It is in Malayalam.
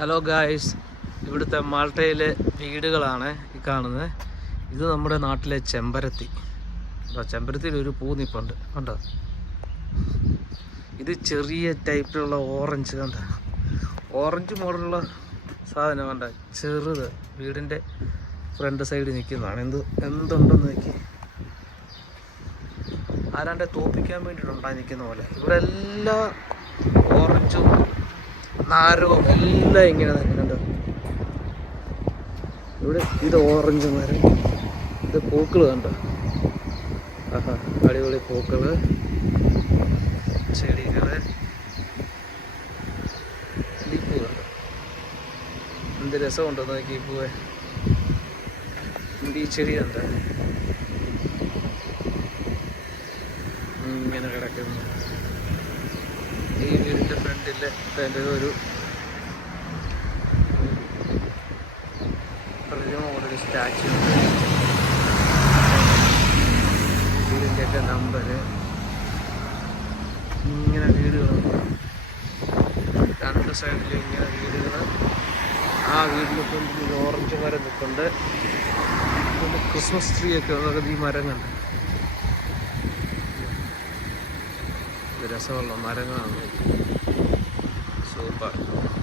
ഹലോ ഗായ്സ് ഇവിടുത്തെ മാൾട്ടയിലെ വീടുകളാണ് ഈ കാണുന്നത്. ഇത് നമ്മുടെ നാട്ടിലെ ചെമ്പരത്തി. കണ്ടോ? ചെമ്പരത്തിയിൽ ഒരു പൂ നിപ്പുണ്ട്. കണ്ടോ? ഇത് ചെറിയ ടൈപ്പിലുള്ള ഓറഞ്ച്. കണ്ട? ഓറഞ്ച് മോഡലുള്ള സാധനം കണ്ട? ചെറുത്. വീടിന്റെ ഫ്രണ്ട് സൈഡ് നിൽക്കുന്നതാണ്. എന്ത് എന്തുണ്ടെന്ന് നോക്കി. ആരാണ്ട് തോപ്പിക്കാൻ വേണ്ടിയിട്ടുണ്ടായി നിൽക്കുന്ന പോലെ. ഇവിടെ എല്ലാ ഓറഞ്ചും നാരകവും എല്ലാം ഇങ്ങനെ നിൽക്കുന്നുണ്ട്. ഇവിടെ ഇത് ഓറഞ്ച് മരം. ഇത് പൂക്കൾ കണ്ടോ? ആഹാ അടിപൊളി പൂക്കൾ ചെടികൾ ഈ പൂ കണ്ടോ? എന്ത് രസമുണ്ടോ നോക്കി ഈ പൂവെ? ഈ ചെടി കണ്ടോ? ഇങ്ങനെ കിടക്കുന്നു. ഫ്രണ്ടിൽ അതിന്റെ ഒരു പ്രതിമ പോലൊരു സ്റ്റാച്ചു വീടിന്റെ നമ്പര്. ഇങ്ങനെ വീടുകളുണ്ട് രണ്ട് സൈഡിൽ ഇങ്ങനെ വീടുകൾ ആ വീടിന് ഫ്രണ്ടിൽ ഓറഞ്ച് മരം നിൽക്കുന്നുണ്ട് പിന്നെ ക്രിസ്മസ് ട്രീ ഒക്കെ ഉള്ളത് ഈ മരം രസമുള്ള മരങ്ങളാണ്. Look.